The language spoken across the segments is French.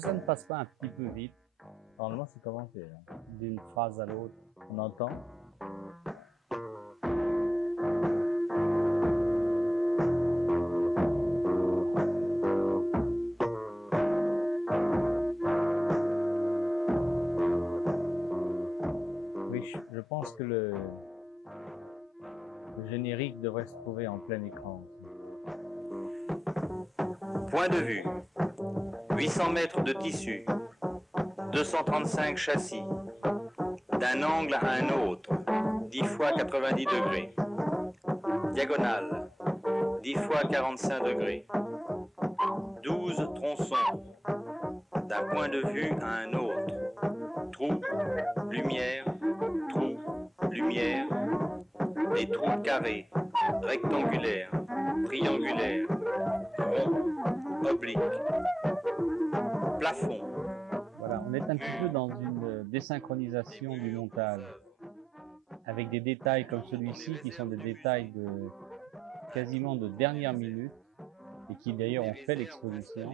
que ça ne passe pas un petit peu vite? Normalement, c'est commencé, hein. D'une phrase à l'autre, on entend. Oui, je pense que le générique devrait se trouver en plein écran. Point de vue. 800 mètres de tissu. 235 châssis. D'un angle à un autre. 10 fois 90 degrés. Diagonale. 10 fois 45 degrés. 12 tronçons. D'un point de vue à un autre. Trou, lumière, trou, lumière. Des trous carrés, rectangulaires, triangulaires, ronds, obliques. Plafond. Voilà, on est un petit peu dans une désynchronisation du montage, avec des détails comme celui-ci qui sont des détails de quasiment de dernière minute et qui d'ailleurs ont fait l'exposition,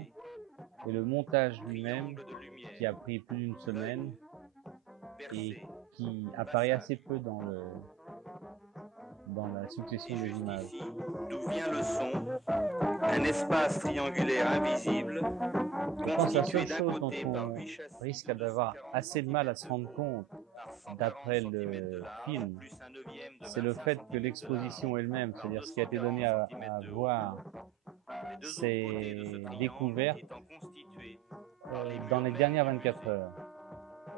et le montage lui-même qui a pris plus d'une semaine et qui apparaît assez peu dans la succession des images. D'où vient le son, un espace triangulaire invisible, Je pense que la constitué seule d'un chose dont côté par 8 on châssis risque d'avoir assez de mal à se rendre compte d'après le film, c'est le fait que l'exposition elle-même, c'est-à-dire ce qui a été donné à voir, c'est découvert dans les dernières 24 heures.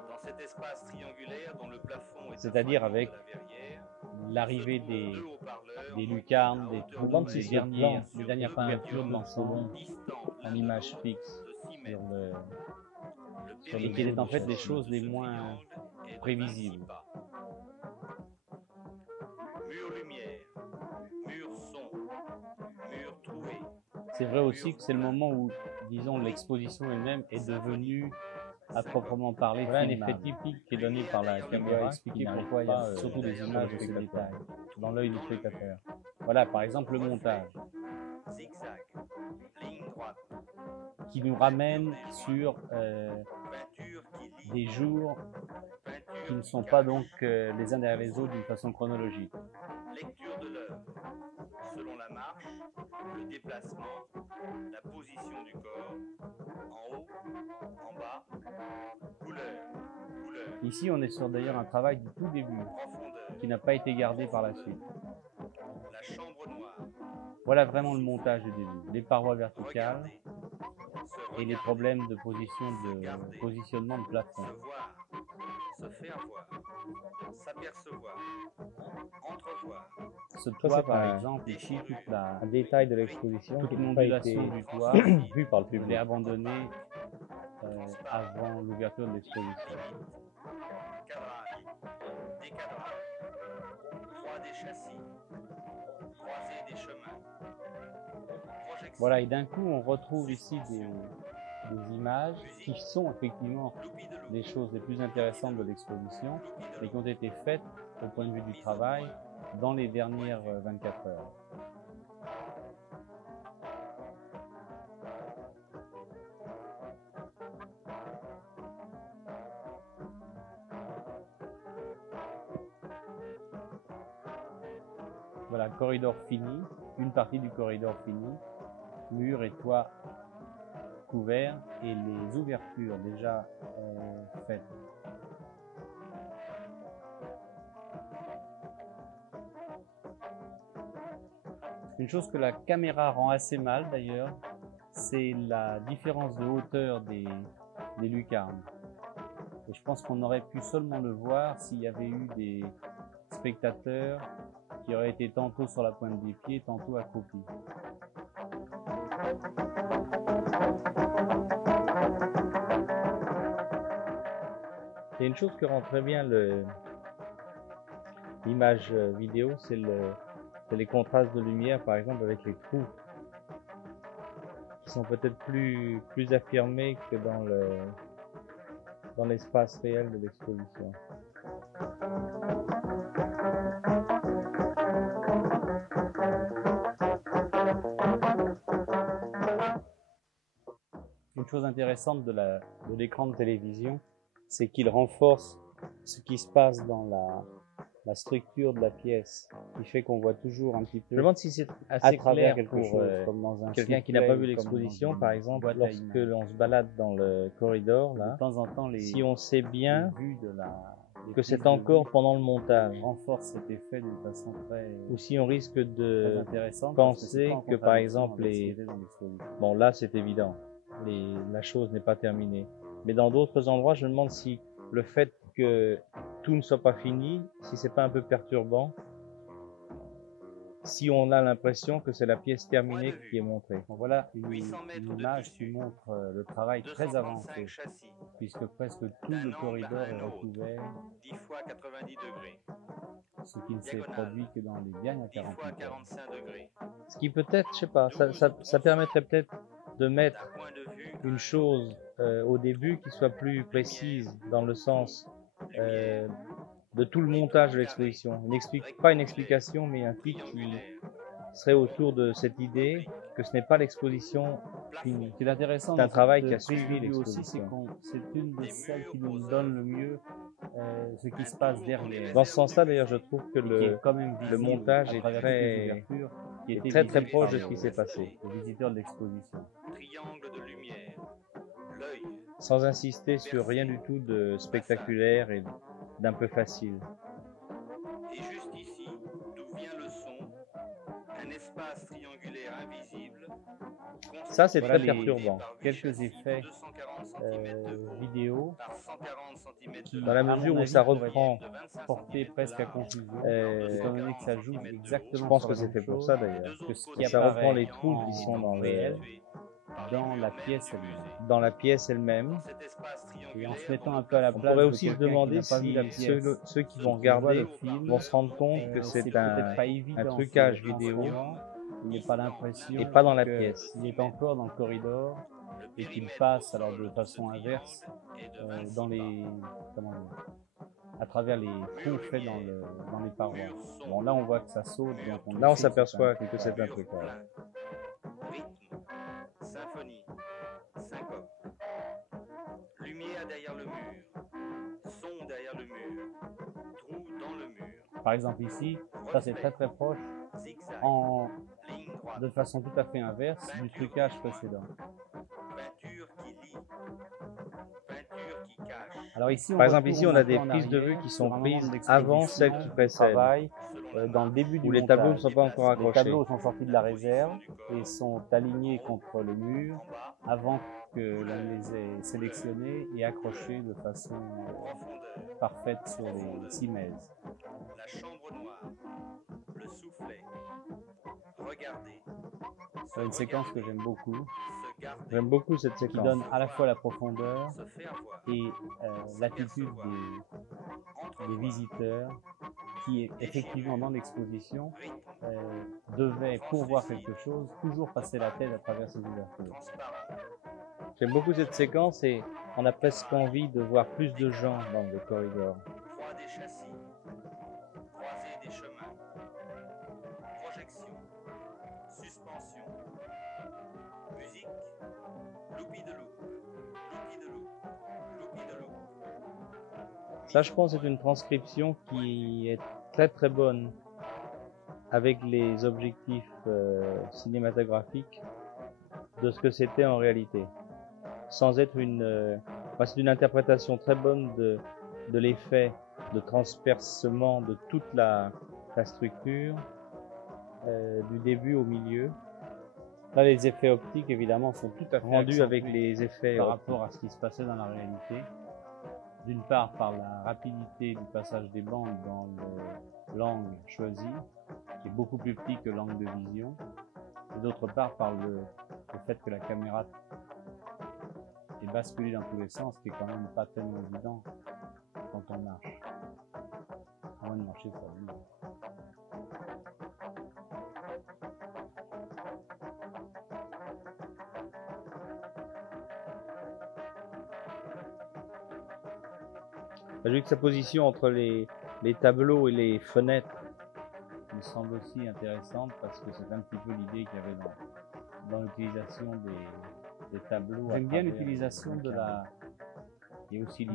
Dans cet espace triangulaire dont le plafond est C'est-à-dire avec l'arrivée des lucarnes, des trous, des dernières couvertures d'ensemble en image fixe et qui est en fait des choses les moins prévisibles. Mur lumière, mur son, mur troué. C'est vrai aussi que c'est le moment où, disons, l'exposition elle-même est devenue, à proprement parler, un effet typique qui est donné par la caméra, expliquer pourquoi il y a surtout des images de ce détail dans l'œil du spectateur. Voilà, par exemple, le montage, Zigzag, ligne droite, qui nous ramène sur peinture qui lie, des jours peinture qui ne sont pas donc les uns derrière les autres d'une façon chronologique. lecture de l'œuvre, selon la marche, le déplacement, la position du corps, en haut, en bas, couleur, couleur, Ici, on est sur d'ailleurs un travail du tout début, profondeur, qui n'a pas été gardé par la suite. la chambre noire, Voilà vraiment le montage du début. Les parois verticales regarder, et les problèmes de positionnement de plafond. se voir, se faire voir, s'apercevoir, entrevoir, Ce toit, par exemple, ici, Un détail de l'exposition toute qui n'a pas été l'ondulation du toit vu par le je l'ai public. abandonné avant l'ouverture de l'exposition. cadrage, décadrage, croix des châssis, croisée des chemins, projection, Voilà, et d'un coup, on retrouve ici des images qui sont effectivement les choses les plus intéressantes de l'exposition et qui ont été faites au point de vue du travail dans les dernières 24 heures. Voilà, corridor fini, une partie du corridor fini, mur et toit couverts et les ouvertures déjà faites. Une chose que la caméra rend assez mal d'ailleurs, c'est la différence de hauteur des lucarnes. Et je pense qu'on aurait pu seulement le voir s'il y avait eu des spectateurs qui auraient été tantôt sur la pointe des pieds, tantôt accroupis. Il y a une chose que rend très bien l'image vidéo, c'est les contrastes de lumière, par exemple avec les trous, qui sont peut-être plus affirmés que dans l'espace réel de l'exposition. Une chose intéressante de l'écran de télévision, c'est qu'il renforce ce qui se passe dans la structure de la pièce, qui fait qu'on voit toujours un petit peu. Je me demande si c'est à assez travers clair quelque pour chose, comme dans un quelqu'un qui n'a pas soufflet vu ou comme l'exposition, dans une par exemple, boîte à lorsque images. l'on se balade dans le corridor, De là, temps en temps, si on sait bien les vues de les que prises c'est de encore vue pendant le montage, renforce cet effet d'une façon ou si on risque très de intéressante. Parce que c'est penser pas en que, par contradiction exemple, avec ce qui les... était dans l'exposition. Bon, là, c'est évident, la chose n'est pas terminée. Mais dans d'autres endroits, je me demande si le fait que tout ne soit pas fini, si c'est pas un peu perturbant, si on a l'impression que c'est la pièce terminée qui est montrée. Bon, voilà 800 mètres une de image qui tissu, montre le travail très 235 avancé, châssis, puisque presque tout d'un le angle corridor à un est autre, recouvert, 10 fois 90 degrés, ce qui ne s'est diagonale, produit que dans les dernières 10 fois 48 heures. 45 degrés, Ce qui peut-être, je sais pas, ça permettrait peut-être de mettre d'un point de vue une chose au début qui soit plus précise dans le sens de tout le montage de l'exposition. Pas une explication, mais un titre qui triangulaire, serait autour de cette idée que ce n'est pas l'exposition finie. Ce qui est intéressant C'est un dans travail cette qui a prise suivi de vue aussi, c'est l'exposition. c'est une de celles qui nous donne le mieux ce qui se passe derrière. Dans ce sens-là, d'ailleurs, je trouve que Et qui est quand même le visible montage à est travers très- toutes les ouvertures, qui est étaient très visibles proche par de ce qui s'est passé. les visiteurs de l'exposition. triangle de lumière, l'œil, Sans insister sur rien du tout de spectaculaire et d'un peu facile. et juste ici, d'où vient le son, un espace triangulaire invisible. Ça, c'est Voilà très perturbant. quelques effets vidéo qui, Dans la à mon mesure où avis, ça pourraient reprend, porter presque à confusion, euh, étant donné que ça joue exactement je pense sur que la c'est même fait pour chose ça d'ailleurs. que ce qui Ça reprend apparaît les trous qui sont dans réel dans la pièce elle-même. Et en se mettant un peu à la On place pourrait de aussi se quelqu'un qui demander n'a pas vu la si pièce, ceux qui vont qui voit regarder le film, vont se rendre compte que c'est peut-être pas évident, un trucage ce vidéo transparent. Il n'y a pas l'impression et pas dans la que pièce. il est encore dans le corridor et qu'il passe alors de façon inverse dans les à travers les trous faits dans les parois. Bon, là on voit que ça saute, donc Là, on sait s'aperçoit c'est un que c'est un trucage. Rythme, symphonie, syncope. Lumière derrière le mur, son derrière le mur, trou dans le mur, Par exemple ici, ça c'est très proche, zigzag, ligne droite, de façon tout à fait inverse du trucage précédent. peinture qui lie, peinture qui cache, Alors ici, Par exemple, retourne ici, on un a peu des en prises de arrière vue qui sur sont un moment prises de l'exposition, avant celles qui du précèdent, travail, selon la dans le début où du les tableaux ne montage. sont pas encore Les accrochés. tableaux sont sortis de la réserve et sont alignés contre le mur en bas, avant que l'on les ait sélectionnés et accrochés de façon profondeur, parfaite sur les cimaises. la chambre noire, le soufflet, regarder, C'est une séquence que j'aime beaucoup, se garder, J'aime beaucoup cette qui séquence. donne à la fois la profondeur se faire voir, et l'attitude des visiteurs qui, effectivement, dans l'exposition, devaient, pour voir quelque chose, toujours passer la tête à travers ces ouvertures. transparent, J'aime beaucoup cette séquence et on a presque envie de voir plus de gens dans le corridor. croix des châssis, croisée des chemins, projection, suspension, musique, loupi de loup, loupi de loup, loupi de loup. Ça, je pense, c'est une transcription qui est très bonne avec les objectifs cinématographiques de ce que c'était en réalité. Sans être c'est une interprétation très bonne de l'effet de transpercement de toute la structure, du début au milieu, Là, les effets optiques, évidemment, sont tout à fait rendu avec accentués les effets par rapport à ce qui se passait dans la réalité. D'une part, par la rapidité du passage des bandes dans l'angle choisi, qui est beaucoup plus petit que l'angle de vision. Et d'autre part, par le fait que la caméra est basculée dans tous les sens, qui est quand même pas tellement évident quand on marche. À moins de marcher sur lui. J'ai vu que sa position entre les tableaux et les fenêtres me semble aussi intéressante parce que c'est un petit peu l'idée qu'il y avait dans l'utilisation des tableaux. J'aime bien l'utilisation de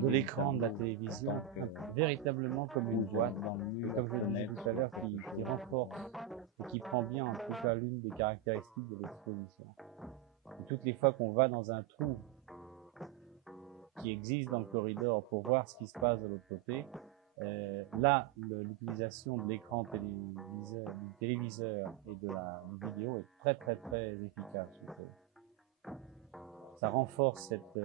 l'écran de la télévision, véritablement comme une boîte dans le mur, comme je le disais tout à l'heure, qui renforce et qui prend bien en tout cas l'une des caractéristiques de l'exposition. Et toutes les fois qu'on va dans un trou qui existe dans le corridor pour voir ce qui se passe de l'autre côté, là, l'utilisation de l'écran du téléviseur et de la vidéo est très très très efficace. Ça renforce cette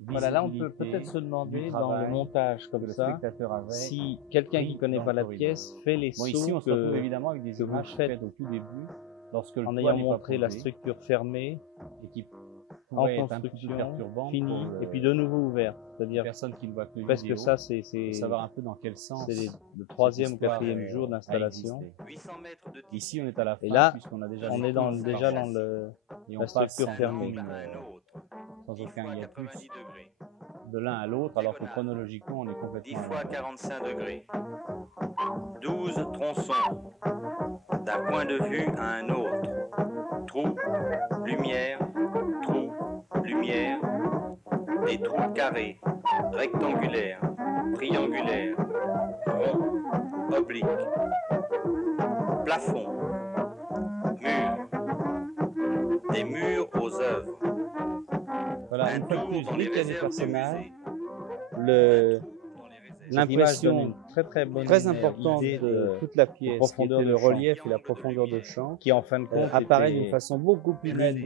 voilà, là on peut peut-être se demander dans le montage comme ça, si quelqu'un qui connaît pas la pièce fait les sauts ici on se retrouve évidemment avec des images faites au tout début, lorsque le en ayant montré la structure fermée et qui en construction, finie, et puis de nouveau ouverte. C'est-à-dire personne qui ne voit que les parce vidéos, que ça c'est savoir un peu dans quel sens c'est le troisième ou quatrième jour d'installation. Ici on est à la fin, et là puisqu'on a déjà on est déjà dans la structure fermée. Sans aucun hiatus de l'un à l'autre, alors que chronologiquement on est complètement 10 fois 45 degrés, 12 tronçons, d'un point de vue à un autre, trou, lumière, des trous carrés, rectangulaires, triangulaires, ronds, obliques, plafond, murs, des murs aux œuvres. Voilà, Un une fois de tour plus, dans vu les qu'il y a des réserves du personnages, musée. l'impression très importante de toute la pièce, profondeur de relief et la profondeur de champ, qui en fin de compte apparaît d'une façon beaucoup plus nette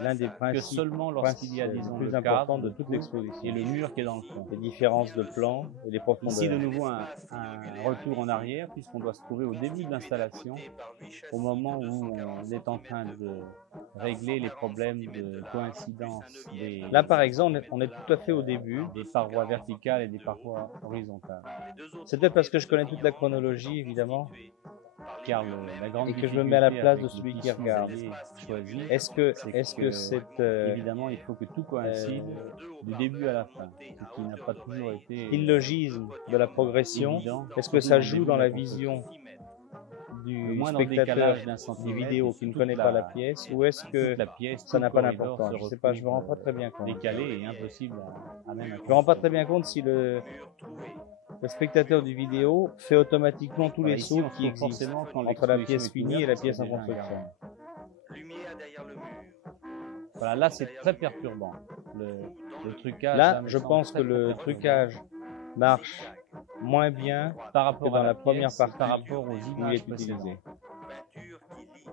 l'un des principes seulement lorsqu'il y a, disons, plus le importants cadre, de toute l'exposition. et le mur qui est dans le fond. Les différences de plan et les profondeurs. Ici, de nouveau, un retour en arrière, puisqu'on doit se trouver au début de l'installation, au moment où on est en train de régler les problèmes de coïncidence Là, par exemple, on est tout à fait au début. Des parois verticales et des parois horizontales. C'est peut-être parce que je connais toute la chronologie, évidemment, Car la grande et que je me mets à la place de avec celui le qui regarde. choisi, Est-ce que cette évidemment, il faut que tout coïncide du début à la fin, ce qui n'a pas toujours été illogisme de la progression, évident. est-ce que ça joue dans la vision du moins dans le spectateur décalage d'un des centimètre, vidéos qui ne connaît pas la pièce, ou est-ce que la pièce, ça n'a pas tout le corridor d'importance? se Je sais pas, je me rends retrouve, pas très bien compte. décalé et impossible à même Je me rends pas très bien compte si le spectateur du vidéo fait automatiquement tous les sauts qui existent entre la pièce finie et la pièce en construction. Lumière derrière le mur. Voilà, là c'est très perturbant. Le trucage. Là, me je semble pense très, que très le perturbant. trucage marche moins bien par rapport que dans à la première pièce, partie par rapport aux où il images est utilisé. précédentes. Peinture qui lit.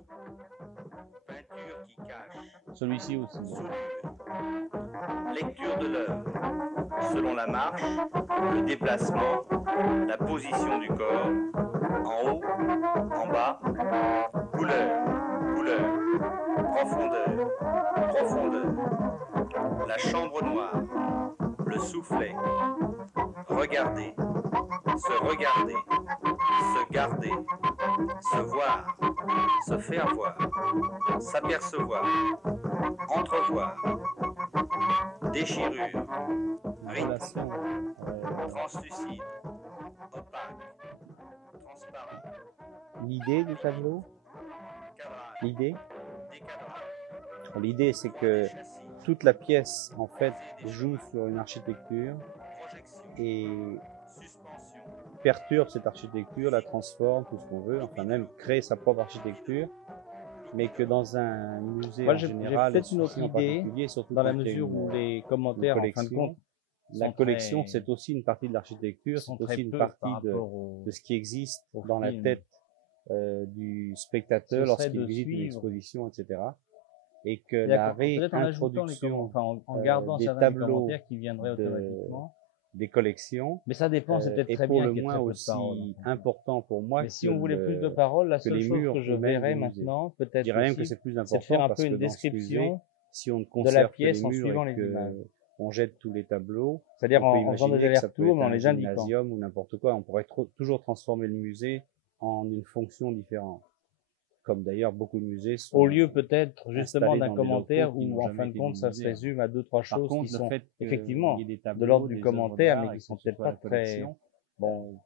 Peinture qui cache. Celui-ci aussi. Lecture de l'œuvre. Selon la marche, le déplacement, la position du corps, en haut, en bas, couleur, profondeur, la chambre noire, le soufflet, regarder, se garder, se voir, se faire voir, s'apercevoir, entrevoir, déchirure, rythme, translucide, opaque, transparent, L'idée du tableau, cadrage, l'idée décadrage, L'idée, c'est que toute la pièce, en fait, joue sur une architecture projection, et suspension, perturbe cette architecture, la transforme, tout ce qu'on veut, enfin même crée sa propre architecture, mais que dans un musée Moi, en j'ai général, peut-être et une autre ceci en idée, particulier, surtout dans la quand il y a mesure où les commentaires, en fin de collection compte, la sont collection, très- c'est aussi une partie de l'architecture, sont c'est très aussi une peu partie par de, rapport au- de ce qui existe au dans la film. tête du spectateur Ce serait lorsqu'il de visite une suivre. exposition, etc. Et que Et la peut-être en ajoutant les réintroduction enfin, en gardant des certains tableaux commentaires qui viendraient de- automatiquement. des collections Mais ça dépend, c'est peut-être est très pour bien le qu'il y ait moins très peu de aussi paroles. important pour moi Mais si que on voulait le- plus de paroles, la que seule les chose murs que je eux-mêmes verrais du musée. maintenant, Je peut-être dirais même que aussi, c'est plus c'est important de faire un parce peu que une dans ce musée, description si on ne de la conserve que pièce les en murs suivant et les images. on jette tous les tableaux, C'est-à-dire on peut en faisant des imaginer que ça peut allers-retours, mais être en un les indiquant. gymnasium ou n'importe quoi. On pourrait toujours transformer le musée en une fonction différente. Comme d'ailleurs beaucoup de musées sont. Au lieu peut-être justement installés d'un dans des commentaire locaux qui où n'ont en jamais fin de été compte ça des se musées. résume à deux, trois Par choses contre, qui sont effectivement il y ait des de tableaux, l'ordre du des commentaire, œuvres mais d'art, qui et sont que ce peut-être soit pas la très, collection, bon, donne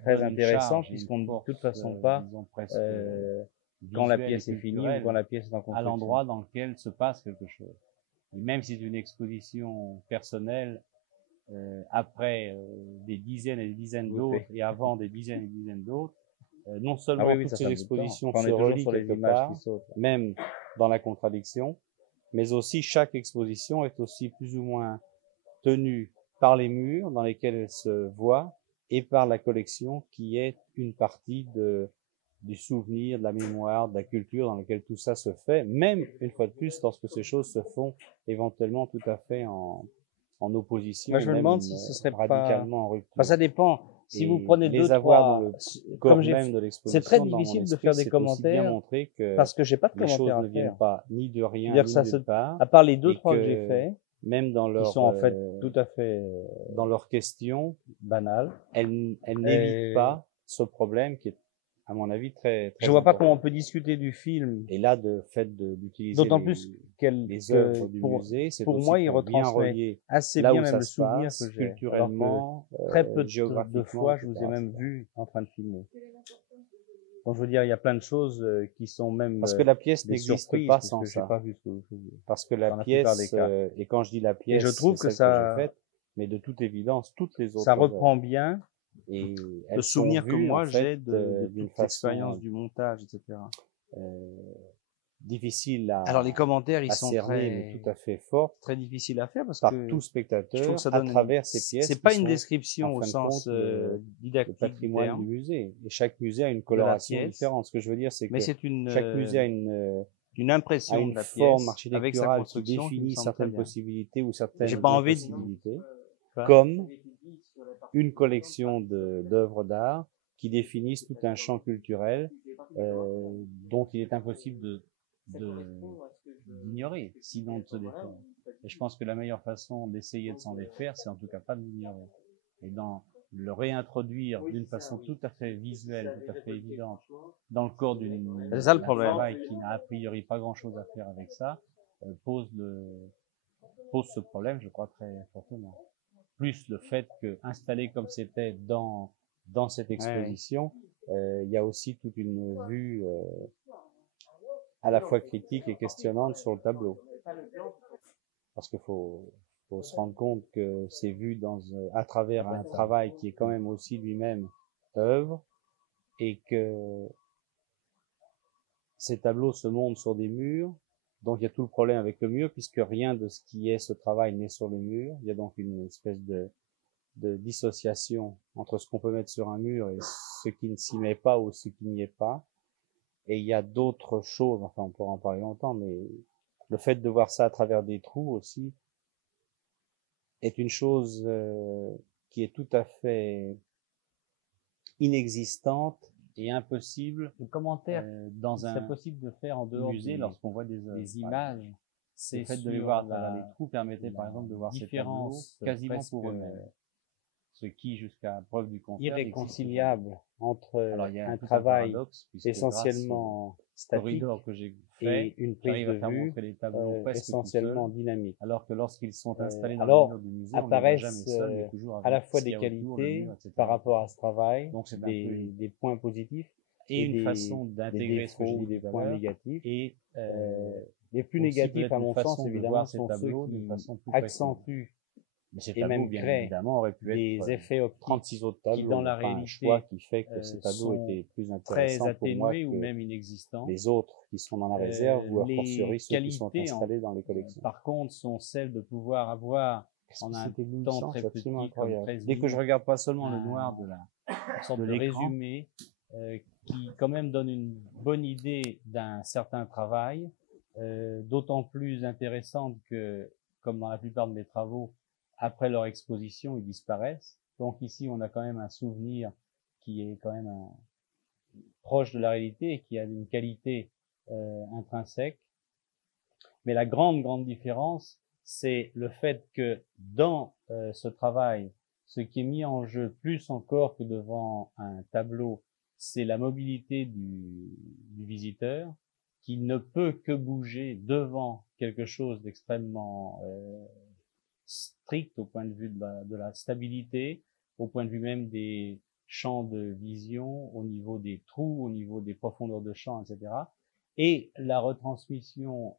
très une intéressants charge et une puisqu'on ne dit de force, toute façon pas disons presque euh, quand la visuelle pièce et est finie ou culturelle quand la pièce est en à construction. l'endroit dans lequel se passe quelque chose. Et même si c'est une exposition personnelle, après des dizaines et des dizaines d'autres et avant des dizaines et des dizaines d'autres, non seulement Ah oui, toutes ça ces fait bout de temps. expositions Enfin, on est se toujours relient sur les quelque images part, qui sautent. même dans la contradiction, mais aussi chaque exposition est aussi plus ou moins tenue par les murs dans lesquels elle se voit et par la collection qui est une partie du souvenir, de la mémoire, de la culture dans laquelle tout ça se fait, même une fois de plus lorsque ces choses se font éventuellement tout à fait en opposition, Moi, je me même demande si ce serait radicalement en rupture. Enfin, ça dépend. Si Et vous prenez les deux, avoir trois, dans le comme corps j'ai, même de l'exposition, c'est très dans mon difficile de esprit, faire des c'est aussi bien commentaires montrer que parce que j'ai pas de les choses commentaires à ne viennent faire. pas ni de rien, C'est-à-dire ni ça de se, nulle part, à part les deux, et trois que que j'ai fait, même dans qui leur, sont en fait tout à fait dans leurs questions, banales. elles n'évitent pas ce problème qui est, à mon avis, très, très Je vois pas important. comment on peut discuter du film. Et là, de fait d'utiliser D'autant plus les œuvres du musée, c'est pour aussi moi, il pour bien retransmet relier assez là bien où même ça le se souvenir passe, que j'ai. culturellement, Très peu de géographiquement, fois, je vous ai etc., même etc. vu en train de filmer. Donc, je veux dire, il y a plein de choses qui sont même Parce que la pièce des n'existe surprises, pas parce sans que j'ai ça. pas vu ce que vous faisiez. Parce que Dans la la plupart des pièce, cas. et quand je dis la pièce, Et je trouve c'est que celle ça, j'ai faite, mais de toute évidence, toutes les autres ça œuvres. reprend bien Et le elles sont souvenir que vues, moi en fait, j'ai de d'une toute l'expérience façon du montage, etc. difficile Alors les commentaires, ils à sont cerner, mais tout à fait forte très difficiles à faire parce par que tout je spectateur trouve que ça à donne travers ces pièces. c'est qui pas une sont, description en au fin de sens compte, le didactique du patrimoine terme, du musée. Et chaque musée a une la coloration pièce. différente. Ce que je veux dire, c'est mais que c'est chaque musée a une impression une de la forme pièce avec sa architecturale qui construction qui me définit semble certaines très bien. possibilités ou certaines J'ai pas envie de- impossibilités, Enfin, comme une collection d'œuvres d'art qui définissent tout un champ culturel dont il est impossible d'ignorer, sinon de se défendre. Et je pense que la meilleure façon d'essayer de s'en défaire, c'est en tout cas pas de l'ignorer. Et dans le réintroduire d'une façon tout à fait visuelle, tout à fait évidente, dans le corps C'est ça le d'un problème. travail qui n'a a priori pas grand chose à faire avec ça, pose ce problème, je crois, très fortement. Plus le fait que, installé comme c'était dans cette exposition, il y a aussi toute une vue à la fois critique et questionnante sur le tableau. Parce qu'il faut se rendre compte que c'est vu à travers un travail qui est quand même aussi lui-même œuvre, et que ces tableaux se montrent sur des murs. Donc il y a tout le problème avec le mur, puisque rien de ce qui est ce travail n'est sur le mur. Il y a donc une espèce de dissociation entre ce qu'on peut mettre sur un mur et ce qui ne s'y met pas ou ce qui n'y est pas. Et il y a d'autres choses, enfin on pourra en parler longtemps, mais le fait de voir ça à travers des trous aussi est une chose qui est tout à fait inexistante et impossible. Le commentaire serait possible de faire en dehors musée lorsqu'on voit des images. C'est le fait de les voir à travers les trous permettait par exemple de voir ces tableaux quasiment pour eux-mêmes. Ce qui, jusqu'à preuve du contraire, irréconciliable entre un travail essentiellement statique que j'ai et une prise de vue essentiellement dynamique. Alors que lorsqu'ils sont installés dans alors, le mur du musée, apparaissent on n'est jamais seul, mais toujours avec à la fois ce qu'il des y a autour, le qualités mur, etc. par rapport à ce travail, Donc c'est un peu des points positifs et une des- façon des d'intégrer ce que j'ai défauts, dit des tout à points l'heure. négatifs. Et Les plus aussi négatifs, peut-être à une mon façon sens, de évidemment, voir ces sont ceux tableaux qui d'une façon plus précise. accentuent Mais ces et tableaux, même bien créent évidemment, auraient pu des être effets optiques 36 autres tableaux, dans la enfin, un réalité, choix qui fait que ces ces tableaux tableaux étaient plus très intéressants pour moi atténués ou que même inexistants. les autres qui sont dans la réserve ou a les fortiori ceux qui sont qualités, installés dans les collections. Par contre, sont celles de pouvoir avoir en un C'est éblouissant, temps très c'est petit, absolument comme incroyable. 13 Dès que je regarde pas seulement le noir de une sorte de de l'écran, résumé qui quand même donne une bonne idée d'un certain travail, d'autant plus intéressante que, comme dans la plupart de mes travaux, après leur exposition, ils disparaissent. Donc ici, on a quand même un souvenir qui est quand même proche de la réalité et qui a une qualité intrinsèque. Mais la grande différence, c'est le fait que dans ce travail, ce qui est mis en jeu plus encore que devant un tableau, c'est la mobilité du visiteur qui ne peut que bouger devant quelque chose d'extrêmement strict au point de vue de la stabilité, au point de vue même des champ de vision, au niveau des trous, au niveau des profondeurs de champ, etc. Et la retransmission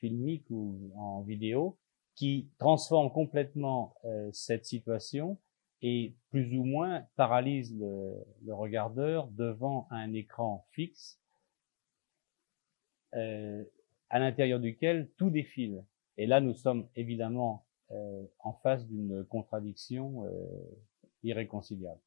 filmique ou en vidéo qui transforme complètement cette situation et plus ou moins paralyse le regardeur devant un écran fixe à l'intérieur duquel tout défile. Et là, nous sommes évidemment en face d'une contradiction irréconciliable.